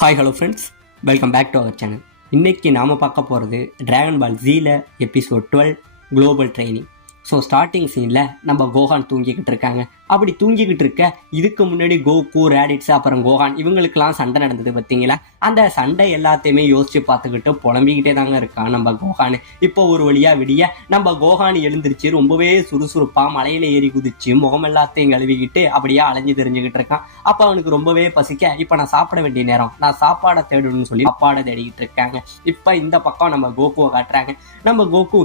Hi hello friends, welcome back to our channel. இன்றைக்கி நாம் பார்க்க போகிறது டிராகன் பால் ஜீல episode 12 global training. So starting சீனில் நம்ம கோஹான் தூங்கிக்கிட்டு இருக்காங்க. அப்படி தூங்கிக்கிட்டு இருக்க இதுக்கு முன்னாடி கோகு, ரேடிட்ஸ், அப்புறம் கோஹான் இவங்களுக்கெல்லாம் சண்டை நடந்தது பார்த்தீங்களா? அந்த சண்டை எல்லாத்தையுமே யோசிச்சு பார்த்துக்கிட்டு புலம்பிக்கிட்டே தாங்க இருக்கான் நம்ம கோஹான். இப்போ ஒரு வழியாக விடிய நம்ம கோஹான் எழுந்திருச்சு ரொம்பவே சுறுசுறுப்பாக மலையில ஏறி குதிச்சு முகம் எல்லாத்தையும் கழுவிக்கிட்டு அப்படியே அலைஞ்சு தெரிஞ்சுக்கிட்டு இருக்கான். அப்போ அவனுக்கு ரொம்பவே பசிக்க இப்போ நான் சாப்பிட வேண்டிய நேரம், நான் சாப்பாடை தேடணும்னு சொல்லி சாப்பாடை தேடிக்கிட்டு இருக்காங்க. இப்போ இந்த பக்கம் நம்ம கோகுவை காட்டுறாங்க. நம்ம கோகு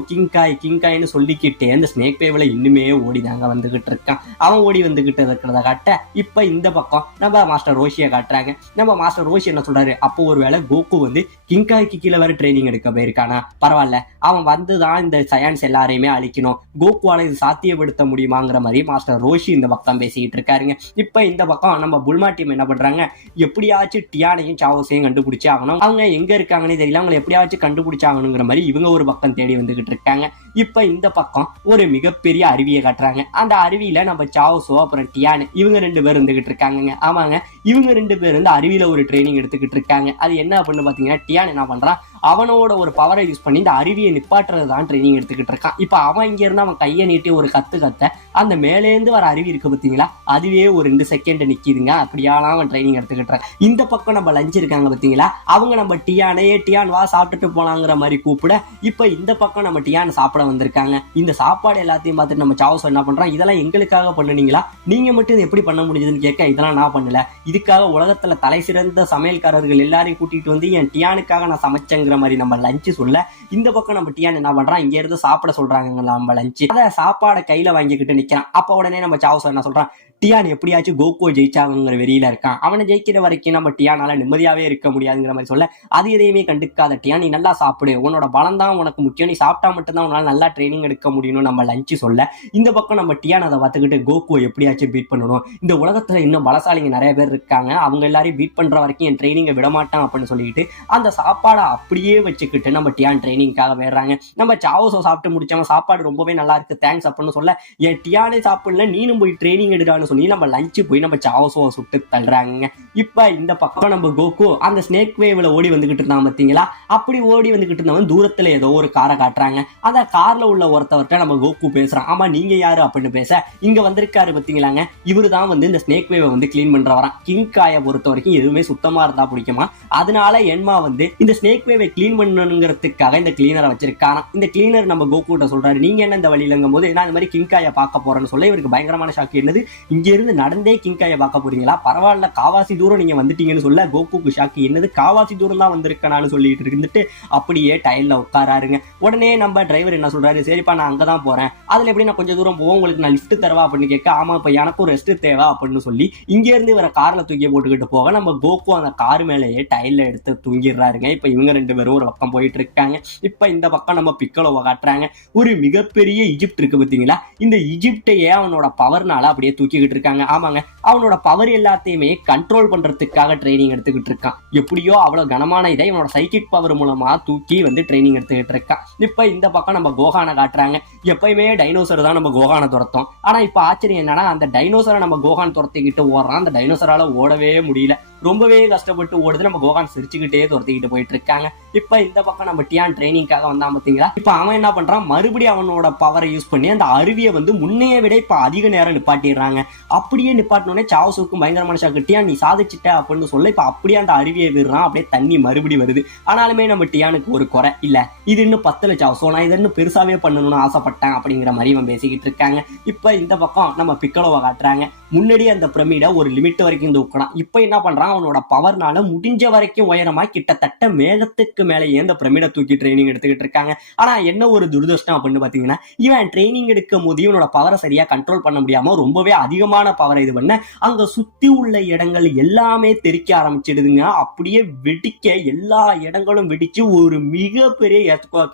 கிங்காய்னு சொல்லிக்கிட்டே அந்த ஸ்னேக் வேவ்ல இன்னுமே ஓடிதாங்க வந்துகிட்டு இருக்கான். அவன் ஓடி வந்துகிட்டு இருக்கிறத காட்ட இப்ப இந்த பக்கம் நம்ம மாஸ்டர் ரோஷியை காட்டுறாங்க. நம்ம மாஸ்டர் ரோஷி என்ன சொல்றாரு, அப்போ ஒருவேளை கோகு வந்து கிங்காய்க்கு கீழே வேற ட்ரைனிங் எடுக்க போயிருக்கானா? பரவாயில்ல, அவன் வந்துதான் இந்த சயான்ஸ் எல்லாரையுமே அழிக்கணும், கோகுவால இது சாத்தியப்படுத்த முடியுமாங்கிற மாதிரி மாஸ்டர் ரோஷி இந்த பக்கம் பேசிக்கிட்டு இருக்காருங்க. இப்ப இந்த பக்கம் நம்ம புல்மா டீம் என்ன பண்றாங்க, எப்படியாச்சும் டியானையும் சாவோஸையும் கண்டுபிடிச்சு ஆகணும், அவங்க எங்க இருக்காங்கன்னு தெரியல, அவங்களை எப்படியாச்சும் கண்டுபிடிச்சாகணுங்கிற மாதிரி இவங்க ஒரு பக்கம் தேடி வந்துகிட்டு இருக்காங்க. இப்ப இந்த பக்கம் ஒரு மிகப்பெரிய அருவியை காட்டுறாங்க. அந்த அருவியில நம்ம சாவோஸோ அப்புறம் டியான் இவங்க 2 பேர் இருந்துகிட்டு இருக்காங்க. ஆமாங்க, இவங்க 2 பேர் இந்த அருவியில ஒரு ட்ரைனிங் எடுத்துக்கிட்டு இருக்காங்க. அது என்ன அப்படின்னு பாத்தீங்கன்னா, டியான் என்ன பண்றான், அவனோட ஒரு பவரை யூஸ் பண்ணி இந்த அருவியை நிப்பாட்டுறது தான் ட்ரைனிங் எடுத்துக்கிட்டு இருக்கான். இப்போ அவன் இங்க இருந்து அவன் கையை நீட்டி ஒரு கத்த அந்த மேலேருந்து வர அருவி இருக்கு பார்த்தீங்களா, அதுவே ஒரு 2 செகண்ட் நிற்கிதுங்க. அப்படியாலாம் அவன் ட்ரைனிங் எடுத்துக்கிட்டு இருக்கான். இந்த பக்கம் நம்ம லஞ்ச் இருக்காங்க பார்த்தீங்களா, அவங்க நம்ம டியான் வா சாப்பிட்டுட்டு போலாங்கிற மாதிரி கூப்பிட இப்போ இந்த பக்கம் நம்ம டியான் சாப்பிட வந்திருக்காங்க. இந்த சாப்பாடு எல்லாத்தையும் பார்த்துட்டு நம்ம சாவோஸ் என்ன பண்றான், இதெல்லாம் எங்களுக்காக பண்ணுனீங்களா, நீங்க மட்டும் இது எப்படி பண்ண முடியுதுன்னு கேட்க, இதெல்லாம் நான் பண்ணல, இதுக்காக உலகத்துல தலை சிறந்த சமையல்காரர்கள் எல்லாரையும் கூட்டிட்டு வந்து என் டியானுக்காக நான் சமைச்சேங்க மாதிரி நம்ம லஞ்ச் சொல்ல, இந்த பக்கம் நம்ம டியான் என்ன பண்றான், இங்க இருந்து சாப்பிட சொல்றாங்க நம்ம லஞ்ச். அத சாப்பாடை கையில வாங்கிக்கிட்டு நிக்கிறான். அப்ப உடனே நம்ம சாவோஸ் என்ன சொல்றான், டியான் எப்படியாச்சும் கோகுவை ஜெயிச்சாங்கிற வெறியில இருக்கான், அவனை ஜெயிக்கிற வரைக்கும் நம்ம டியானால நிம்மதியாவே இருக்க முடியாதுங்கிற மாதிரி சொல்ல, அது எதையுமே கண்டுக்காத டியான், நீ நல்லா சாப்பிடு, உன்னோட பலம் தான் உனக்கு முக்கியம், நீ சாப்பிட்டா மட்டும்தான் உன்னால நல்லா ட்ரைனிங் எடுக்க முடியும்னு நம்ம லஞ்ச் சொல்ல, இந்த பக்கம் நம்ம டியான் அதை பார்த்துக்கிட்டு கோகுவை எப்படியாச்சும் பீட் பண்ணணும், இந்த உலகத்துல இன்னும் பலசாலிங்க நிறைய பேர் இருக்காங்க, அவங்க எல்லாரையும் பீட் பண்ற வரைக்கும் என் ட்ரைனிங்கை விடமாட்டான் அப்படின்னு சொல்லிட்டு அந்த சாப்பாடை அப்படியே வச்சுக்கிட்டு நம்ம டியான் ட்ரைனிங்காக வேறாங்க. நம்ம சாவோஸோ சாப்பிட்டு முடிச்சவன் சாப்பாடு ரொம்பவே நல்லா இருக்கு தேங்க்ஸ் அப்படின்னு சொல்ல, என் டியானே சாப்பிடல நீனும் போய் ட்ரைனிங் எடுக்கான்னு சொல்லி நம்ம லஞ்சு போய் நம்ம சாவோஸோ சுட்டு தள்ளுறாங்க. இப்ப இந்த பக்கம் நம்ம கோகு அந்த ஸ்னேக் வேவ்ல ஓடி வந்துகிட்டு இருந்தான் பார்த்தீங்களா, அப்படி ஓடி வந்துகிட்டு இருந்தவன் தூரத்துல ஏதோ ஒரு காரை காட்டுறாங்க. அந்த கார்ல உள்ள ஒருத்தவர்கிட்ட நம்ம கோகு பேசுறான். ஆமா, நீங்க யாரு அப்படின்னு பேச, இங்க வந்திருக்காரு பார்த்தீங்களாங்க, இவரு தான் வந்து இந்த ஸ்னேக் வேவை வந்து கிளீன் பண்றவரான். கிங்காயை பொறுத்த வரைக்கும் எதுவுமே சுத்தமா இருந்தா பிடிக்குமா, அதனால என்மா வந்து இந்த ஸ்னேக் வேவை கிளீன் பண்ணணுங்கிறதுக்காக இந்த கிளீனரை வச்சிருக்காராம். இந்த கிளீனர் நம்ம கோகு கிட்ட சொல்றாரு, நீங்க என்ன இந்த வழியிலங்கும் போது நான் இந்த மாதிரி கிங்காயை பார்க்க போறேன்னு சொல்ல, இவருக்கு பயங்கரமான ஷாக். என்னது, இங்க இருந்து நடந்தே கிங்காயை பார்க்க போறீங்களா, பரவாயில்ல காவாசி தூரம் நீங்க வந்துட்டீங்கன்னு சொல்ல கோகுக்கு ஷாக். என்னது காவாசி தூரம் தான் வந்திருக்கேன்னு சொல்லிட்டு இருந்துட்டு அப்படியே டயர்ல உட்காராருங்க. உடனே நம்ம டிரைவர் என்ன சொல்றாரு, சரிப்பா நான் அங்கதான் போறேன், அதுல எப்படி நான் கொஞ்சம் தூரம் போவோம், உங்களுக்கு நான் லிஃப்ட் தரவா அப்படின்னு கேட்க, ஆமா இப்ப எனக்கும் ரெஸ்ட் தேவை அப்படின்னு சொல்லி இங்க இருந்து வர கார்ல தூக்கி போட்டுக்கிட்டு போக, நம்ம கோகு அந்த கார் மேலேயே டயர்ல எடுத்து தூங்கிடுறாருங்க. இப்ப இவங்க 2 பேரும் ஒரு பக்கம் போயிட்டு இருக்காங்க. இப்ப இந்த பக்கம் நம்ம பிக்கலோவை காட்டுறாங்க. ஒரு மிகப்பெரிய ஈஜிப்ட் இருக்கு பார்த்தீங்களா, இந்த ஈஜிப்டையே அவனோட பவர்னால அப்படியே தூக்கிக்கிட்டு இருக்காங்க. ஆமாங்க, அவனோட பவர் எல்லாத்தையுமே கண்ட்ரோல் பண்றதுக்காக ட்ரைனிங் எடுத்துக்கிட்டு இருக்கான். எப்படியோ அவ்வளவு கனமான இதை இவனோட சைக்கிக் பவர் மூலமா தூக்கி வந்து ட்ரைனிங் எடுத்துக்கிட்டு இருக்கான். இப்ப இந்த பக்கம் நம்ம கோஹானை காட்டுறாங்க. எப்பயுமே டைனோசர் தான் நம்ம கோஹானை துரத்தோம், ஆனா இப்ப ஆச்சரியம் என்னன்னா அந்த டைனோசரை நம்ம கோஹான் துரத்திக்கிட்டு ஓடுறான். அந்த டைனோசரால ஓடவே முடியல, ரொம்பவே கஷ்டப்பட்டு ஓடுது. நம்ம கோஹான் சிரிச்சுக்கிட்டே துரத்திக்கிட்டு போயிட்டு இருக்காங்க. இப்ப இந்த பக்கம் நம்ம டியான் ட்ரைனிங்காக வந்தான் பார்த்தீங்களா, இப்ப அவன் என்ன பண்றான், மறுபடியும் அவனோட பவரை யூஸ் பண்ணி அந்த அருவியை வந்து முன்னைய விட இப்ப அதிக நேரம் நிப்பாட்டிடுறாங்க. அப்படியே நிப்பாட்டினோடனே சாவோஸுக்கும் பயங்கரமான ஷாக்கு, டியான் நீ சாதிச்சிட்ட அப்படின்னு சொல்ல, இப்ப அப்படியே அந்த அருவியை விடுறான், அப்படியே தண்ணி மறுபடி வருது. ஆனாலுமே நம்ம டியானுக்கு ஒரு குறை இல்ல, இது இன்னும் 10 சாவோஸோ, நான் இதை இன்னும் பெருசாவே பண்ணணும்னு ஆசைப்பட்டேன் அப்படிங்கிற மாதிரி இவன் பேசிக்கிட்டு இருக்காங்க. இப்ப இந்த பக்கம் நம்ம பிக்கலோவை காட்டுறாங்க. முன்னாடி அந்த பிரமிட ஒரு லிமிட் வரைக்கும் தூக்கலாம். இப்ப என்ன பண்றான், அவனோட பவர்னால முடிஞ்ச வரைக்கும் உயரமா கிட்டத்தட்ட மேகத்துக்கு மேலேயே அந்த பிரமிட தூக்கி ட்ரைனிங் எடுத்துக்கிட்டு இருக்காங்க. ஆனா என்ன ஒரு துரதிருஷ்டம் அப்படின்னு பாத்தீங்கன்னா, இவன் ட்ரைனிங் எடுக்கும் போது இவனோட பவரை சரியா கண்ட்ரோல் பண்ண முடியாம ரொம்பவே அதிகமான பவரை இது பண்ண அங்க சுத்தி உள்ள இடங்கள் எல்லாமே தெறிக்க ஆரம்பிச்சிடுதுங்க. அப்படியே வெடிக்க எல்லா இடங்களும் வெடிச்சு ஒரு மிகப்பெரிய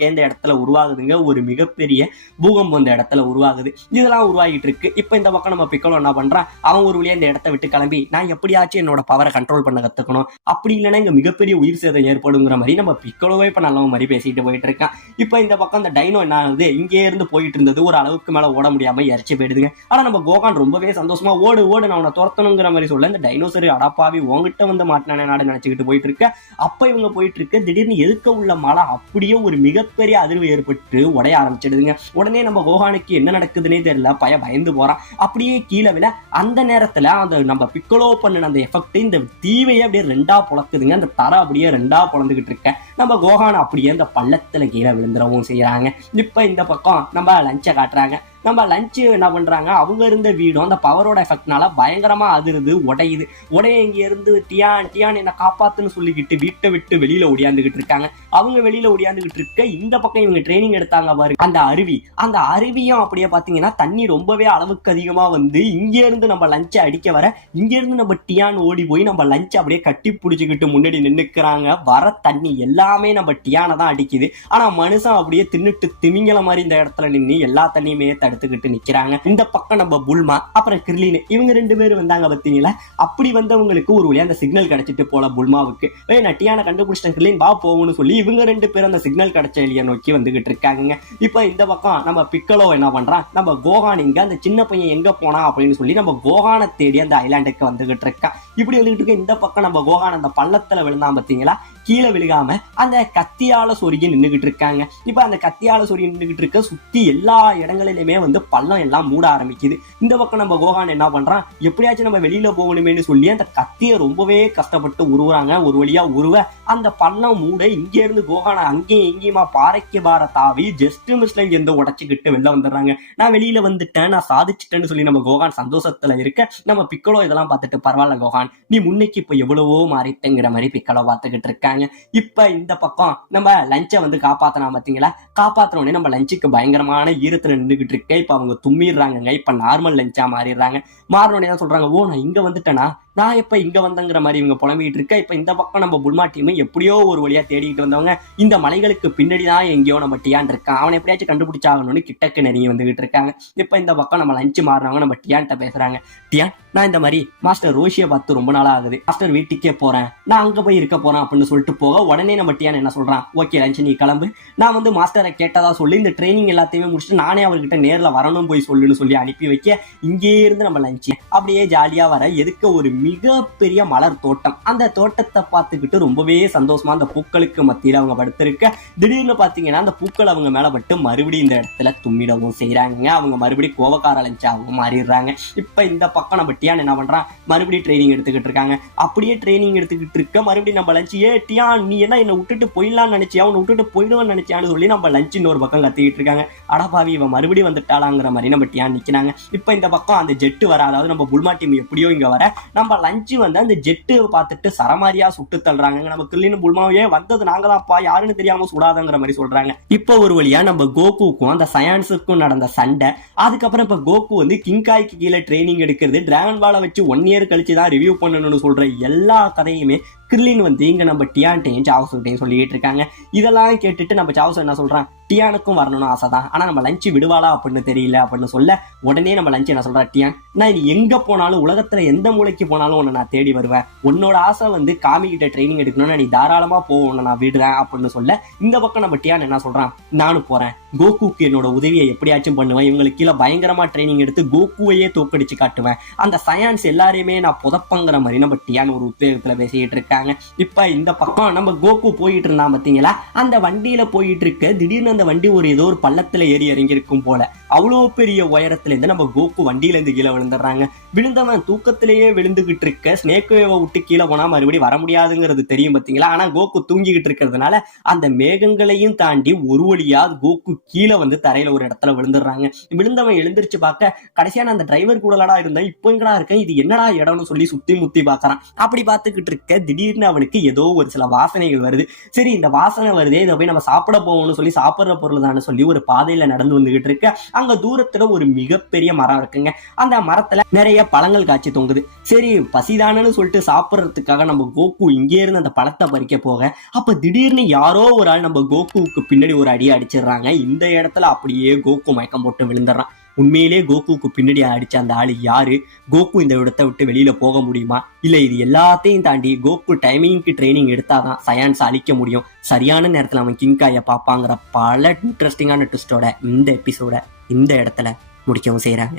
இந்த இடத்துல உருவாகுதுங்க. ஒரு மிகப்பெரிய பூகம்பம் இந்த இடத்துல உருவாகுது. இதெல்லாம் உருவாகிட்டு இருக்கு. இப்ப இந்த பக்கம் நம்ம பிக்கலோ என்ன பண்றான், அவன் ஒரு வழியா இந்த இடத்த விட்டு கிளம்பி நான் எப்படியாச்சும் என்னோட பவரை கண்ட்ரோல் பண்ண கத்துக்கணும், அப்படி இல்லைன்னா இங்க மிகப்பெரிய உயிர் சேதம் ஏற்படுங்கிற மாதிரி நம்ம பிக்கலோவே இப்ப நல்ல மாதிரி பேசிட்டு போயிட்டு இருக்கான். இப்ப இந்த பக்கம் இந்த டைனோ என்ன ஆகுது, இங்கே இருந்து போயிட்டு இருந்தது ஒரு அளவுக்கு மேல ஓட முடியாம இறச்சி போயிடுதுங்க. ஆனா நம்ம கோகான் ரொம்பவே சந்தோஷமா ஓடு ஓடு நான் அவனை துரத்தணுங்கிற மாதிரி சொல்ல இந்த டைனோசரி அடாப்பாவி உங்ககிட்ட வந்து மாட்டினானே நாடு நினைச்சுக்கிட்டு போயிட்டு இருக்க. அப்ப இவங்க போயிட்டு இருக்க திடீர்னு எதுக்க உள்ள மலை அப்படியே ஒரு மிகப்பெரிய அதிர்வு ஏற்பட்டு உடைய ஆரம்பிச்சிடுதுங்க. உடனே நம்ம கோகானுக்கு என்ன நடக்குதுன்னே தெரியல, பயந்து போறான். அப்படியே கீழே விழ அந்த நேரத்துல அந்த நம்ம பிக்கலோ பண்ணின அந்த எஃபெக்ட் இந்த தீவையே அப்படியே ரெண்டா பொழக்குதுங்க. அந்த தரை அப்படியே ரெண்டா பொழந்துகிட்டு இருக்க நம்ம கோகான் அப்படியே அந்த பள்ளத்துல கீழே விழுந்துடவும் செய்யறாங்க. இப்ப இந்த பக்கம் நம்ம லஞ்சை காட்டுறாங்க. நம்ம லஞ்சு என்ன பண்றாங்க, அவங்க இருந்த வீடும் அந்த பவரோட எஃபெக்ட்னால பயங்கரமா அதிருது, உடையுது. உடைய இங்க இருந்து டியான் என்ன காப்பாத்துன்னு சொல்லிக்கிட்டு வீட்டை விட்டு வெளியில ஒடியாந்துகிட்டு இருக்காங்க. அவங்க வெளியில ஒடியாந்துகிட்டு இருக்க இந்த பக்கம் இவங்க ட்ரைனிங் எடுத்தாங்க பாரு அந்த அருவியும் அப்படியே பாத்தீங்கன்னா தண்ணி ரொம்பவே அளவுக்கு அதிகமா வந்து இங்க இருந்து நம்ம லஞ்சை அடிக்க வர இங்க இருந்து நம்ம டியான் ஓடி போய் நம்ம லஞ்சை அப்படியே கட்டி பிடிச்சிக்கிட்டு முன்னாடி நின்னுக்கிறாங்க. வர தண்ணி எல்லாமே நம்ம டியானை தான் அடிக்குது. ஆனா மனுஷன் அப்படியே தின்னுட்டு திமிங்கல மாதிரி இந்த இடத்துல நின்று எல்லா தண்ணியுமே தடுத்துக்கிட்டு நிக்கிறாங்க. இந்த பக்கம் நம்ம புல்மா அப்புறம் கிர்லின் இவங்க 2 பேரும் வந்தாங்க பாத்தீங்களா. அப்படி வந்தவங்களுக்கு ஒரு வழியா அந்த சிக்னல் கிடைச்சிட்டு போல புல்மாவுக்கு நான் டியானை கண்டுபிடிச்சிட்டேன் கிர்லின் வா போகும்னு சொல்லி இவங்க 2 பேரும் அந்த சிக்னல் கிடைச்ச எலியை நோக்கி வந்துகிட்டு இருக்காங்க. இப்ப இந்த பக்கம் நம்ம பிக்கலோ என்ன பண்றான், நம்ம கோகான் இங்க அந்த சின்ன பையன் எங்க போனா அப்படின்னு சொல்லி நம்ம கோகானை தேடி அந்த ஐலாண்டுக்கு வந்துகிட்டு இருக்கான். இப்படி வந்துகிட்டு இருக்க இந்த பக்கம் நம்ம கோகான் அந்த பள்ளத்துல விழுந்தான் பாத்தீங்களா, கீழே விழுகாம அந்த கத்தியால சொருகி நின்றுகிட்டு இருக்காங்க. இப்ப அந்த கத்தியால சொருகி நின்றுகிட்டு இருக்க சுத்தி எல்லா இடங்களிலுமே வந்து பள்ளம் எல்லாம் மூட ஆரம்பிக்குது. இந்த பக்கம் நம்ம கோகான் என்ன பண்றான், எப்படியாச்சும் நம்ம வெளியில போகணுமேனு சொல்லி அந்த கத்தியை ரொம்பவே கஷ்டப்பட்டு உருவுறாங்க. ஒரு வழியா உருவ அந்த பள்ளம் மூட இங்க இருந்து கோகான அங்கேயும் இங்கேயுமா பாறைக்கு பார தாவி ஜஸ்ட் மிஸ்ல இங்க இருந்து உடச்சுக்கிட்டு வெளில வந்துடுறாங்க. நான் வெளியில வந்துட்டேன், நான் சாதிச்சுட்டேன்னு சொல்லி நம்ம கோகான் சந்தோஷத்துல இருக்க நம்ம பிக்கலோ இதெல்லாம் பார்த்துட்டு பரவாயில்ல கோகான் நீ முன்னைக்கு இப்ப எவ்வளவோ மாறிட்டேங்கிற மாதிரி பிக்கலோ பார்த்துக்கிட்டு இருக்காங்க. இப்ப இந்த பக்கம் நம்ம லஞ்சை வந்து காப்பாத்தினா பாத்தீங்களா, காப்பாத்தின உடனே நம்ம லஞ்சுக்கு பயங்கரமான ஈரத்துல நின்றுகிட்டு இருக்க. இப்ப அவங்க தும்மிடுறாங்க. இப்ப நார்மல் லஞ்சா மாறிடுறாங்க. மாறினோடனே தான் சொல்றாங்க ஓ நான் இங்க வந்துட்டேனா, நான் எப்ப இங்க வந்தங்கிற மாதிரி இவங்க புலம்பிட்டு இருக்க. இப்ப இந்த பக்கம் நம்ம புல்மா டீம் எப்படியோ ஒரு வழியா தேடிட்டு வந்தவங்க இந்த மலைகளுக்கு பின்னாடிதான் எங்கேயோ நம்ம டியான் இருக்கான், அவனை எப்படியாச்சும் கண்டுபிடிச்சாகணும்னு கிட்டக்கு நெருங்கி வந்துகிட்டு இருக்காங்க. இப்ப இந்த பக்கம் நம்ம லஞ்சு மாறினவங்க நம்ம டியான்ட்ட பேசுறாங்க. டியான் நான் இந்த மாதிரி மாஸ்டர் ரோஷியை பார்த்து ரொம்ப நாளா ஆகுது, மாஸ்டர் வீட்டுக்கே போறேன், நான் அங்க போய் இருக்க போறேன் அப்படின்னு சொல்லிட்டு போக உடனே நம்ம டியான் என்ன சொல்றான், ஓகே லஞ்சு நீ கிளம்பு, நான் வந்து மாஸ்டரை கேட்டதா சொல்லி இந்த ட்ரைனிங் எல்லாத்தையுமே முடிச்சுட்டு நானே அவர்கிட்ட நேர்ல வரணும் போய் சொல்லுன்னு சொல்லி அனுப்பி வைக்க இங்கே இருந்து நம்ம லஞ்சு அப்படியே ஜாலியா வர எதுக்க ஒரு மிகப்பெரிய மலர் தோட்டம். அந்த தோட்டத்தை பார்த்துக்கிட்டு ரொம்பவே சந்தோஷமா அந்த பூக்களுக்கு மத்தியில அவங்க படுத்திருக்க. திடீர்னு பாத்தீங்கன்னா அந்த பூக்கள் அவங்க மேல பட்டு மறுபடியும் இந்த இடத்துல தும்மிடவும் செய்யறாங்க. அவங்க மறுபடியும் கோவக்கார லஞ்சாகவும் மாறிடுறாங்க. இப்ப இந்த பக்கம் நம்ம டியான் என்ன பண்றான், மறுபடியும் ட்ரைனிங் எடுத்துக்கிட்டு இருக்காங்க. அப்படியே ட்ரைனிங் எடுத்துக்கிட்டு இருக்க மறுபடியும் நம்ம லஞ்சு டியான் நீ என்ன என்னை விட்டுட்டு போயிடலாம்னு நினைச்சியா, உன்னை விட்டுட்டு போயிடுவேன்னு நினைச்சியான்னு சொல்லி நம்ம லஞ்சு இன்னொரு பக்கம் கத்திக்கிட்டு இருக்காங்க. அடப்பாவி இவன் மறுபடியும் வந்துட்டாளாங்கிற மாதிரி நம்ம டியான் நிக்கிறாங்க. இப்ப இந்த பக்கம் அந்த ஜெட்டு வர, அதாவது நம்ம புல்மா டீம் எப்படியோ இங்க வர நம்ம லஞ்சு வந்து அந்த ஜெட்டு பார்த்துட்டு சரமாரியா சுட்டு தள்ளுறாங்க. நம்ம கில்லின்னு புல்மாவே வந்தது நாங்களாப்பா யாருன்னு தெரியாம சுடாதங்கிற மாதிரி சொல்றாங்க. இப்ப ஒரு வழியா நம்ம கோகுக்கும் அந்த சயான்ஸுக்கும் நடந்த சண்டை, அதுக்கப்புறம் இப்ப கோகு வந்து கிங்காய்க்கு கீழே ட்ரைனிங் எடுக்கிறது, டிராகன் பாலை வச்சு 1 இயர் கழிச்சு தான் ரிவ்யூ பண்ணணும்னு சொல்ற எல்லா கதையுமே கிர்லின் வந்து இங்க நம்ம டியான்ட்டையும் சாவசுட்டையும் சொல்லிட்டு இருக்காங்க. இதெல்லாம் கேட்டுட்டு நம்ம சாவசு என்ன சொல்றான், டியானுக்கும் வரணும்னு ஆசை தான், ஆனா நம்ம லஞ்சு விடுவாளா அப்படின்னு தெரியல அப்படின்னு சொல்ல உடனே நம்ம லஞ்சு என்ன சொல்றா, டியான் நான் நீ எங்க போனாலும் உலகத்துல எந்த மூளைக்கு போனாலும் உன்னை நான் தேடி வருவேன், உன்னோட ஆசை வந்து காமி கிட்ட ட்ரைனிங் எடுக்கணும்னா நீ தாராளமா போ, உன்னை நான் விடுறேன் அப்படின்னு சொல்ல இந்த பக்கம் நம்ம டியான் என்ன சொல்றான், நானும் போறேன், கோகுக்கு என்னோட உதவியை எப்படியாச்சும் பண்ணுவேன், இவங்களுக்கு கீழே பயங்கரமா ட்ரைனிங் எடுத்து கோகுவையே தோக்கடிச்சு காட்டுவேன், அந்த சயான்ஸ் எல்லாரையுமே நான் புதப்பங்கிற மாதிரி நம்ம டியான் ஒரு உத்வேகத்துல பேசிக்கிட்டு இருக்காங்க. இப்ப இந்த பக்கம் நம்ம கோகு போயிட்டு இருந்தான் பாத்தீங்களா, அந்த வண்டியில போயிட்டு இருக்க திடீர்னு அந்த வண்டி ஒரு ஏதோ ஒரு பள்ளத்துல ஏறி இறங்கி இருக்கும் போல, அவ்வளவு பெரிய உயரத்துல இருந்து நம்ம கோகு வண்டியில இருந்து கீழே விழுந்துடுறாங்க. விழுந்தவன் தூக்கத்திலேயே விழுந்துகிட்டு இருக்க ஸ்னேக் வேவை விட்டு கீழே போனா மறுபடியும் வர முடியாதுங்கிறது தெரியும் பாத்தீங்களா. ஆனா கோகு தூங்கிக்கிட்டு இருக்கிறதுனால அந்த மேகங்களையும் தாண்டி ஒரு வழியா கோகு கீழே வந்து தரையில ஒரு இடத்துல விழுந்துடுறாங்க. விழுந்தவன் எழுந்திருச்சு பார்க்க கடைசியான அந்த டிரைவர் கூடலடா இருந்தேன், இப்போ எங்கடா இருக்கேன், இது என்னடா இடம்னு சொல்லி சுத்தி முத்தி பாக்குறான். அப்படி பார்த்துக்கிட்டு இருக்க திடீர்னு அவனுக்கு ஏதோ ஒரு சில வாசனைகள் வருது. சரி இந்த வாசனை வருதே, இதை போய் நம்ம சாப்பிட போவோம்னு சொல்லி சாப்பிடுற பொருள் தான் சொல்லி ஒரு பாதையில நடந்து வந்துகிட்டு இருக்க. அங்க தூரத்துல ஒரு மிகப்பெரிய மரம் இருக்குங்க. அந்த மரத்துல நிறைய பழங்கள் காய்ச்சி தொங்குது. சரி பசிதானு சொல்லிட்டு சாப்பிடுறதுக்காக நம்ம கோகு இங்கே இருந்து அந்த பழத்தை பறிக்க போக அப்ப திடீர்னு யாரோ ஒரு ஆள் நம்ம கோகுவுக்கு பின்னாடி ஒரு அடி அடிச்சிடுறாங்க. இந்த இடத்துல அப்படியே கோகு மயக்கம் போட்டு விழுந்துடுறான். உண்மையிலே கோகுக்கு பின்னாடி அடிச்ச அந்த ஆளு யாரு, கோகு இந்த இடத்தை விட்டு வெளியில போக முடியுமா, இல்ல இது எல்லாத்தையும் தாண்டி கோகு டைமிங்க்கு ட்ரைனிங் எடுத்தாதான் சயான்ஸ் அழிக்க முடியும், சரியான நேரத்துல அவன் கிங்காய பாப்பாங்கிற பல இன்ட்ரெஸ்டிங்கான ட்விஸ்டோட இந்த எபிசோட இந்த இடத்துல முடிக்கவும் செய்யறாங்க.